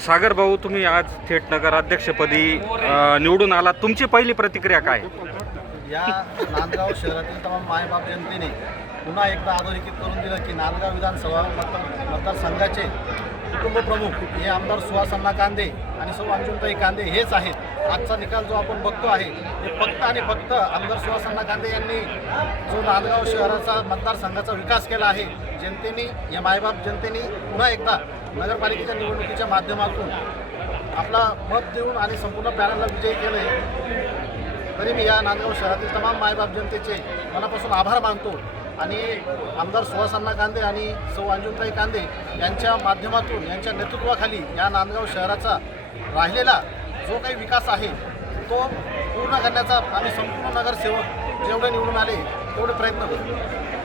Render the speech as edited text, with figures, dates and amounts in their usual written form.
सागर भाऊ, तुम्ही आज थेट नगराध्यक्षपदी निवडून आलात. तुमची पहिली प्रतिक्रिया काय? या नांदगाव शहरातील तमाम मायबाप जनतेने पुन्हा एकदा अधोरेखित करून दिलं की नांदगाव विधानसभा मतदारसंघाचे कुटुंब प्रमुख हे आमदार सुहास कांदे आणि सौ अंजुमताई कांदे हेच आहेत. आजचा निकाल जो आपण बघतो आहे ते फक्त आणि फक्त आमदार सुहास कांदे यांनी जो नांदगाव शहराचा मतदारसंघाचा विकास केला आहे. जनतेने, या मायबाप जनतेने पुन्हा एकदा नगरपालिकेच्या निवडणुकीच्या माध्यमातून आपला मत देऊन आणि संपूर्ण पॅनलला विजयी केलं आहे. तरी मी या नांदगाव शहरातील तमाम मायबाप जनतेचे मनापासून आभार मानतो आणि आमदार सुहास कांदे आणि सौ अंजुमताई कांदे यांच्या माध्यमातून, यांच्या नेतृत्वाखाली या नांदगाव शहराचा राहिलेला जो काही विकास आहे तो पूर्ण करण्याचा आम्ही संपूर्ण नगरसेवक जेवढे निवडून आले तेवढे प्रयत्न करू.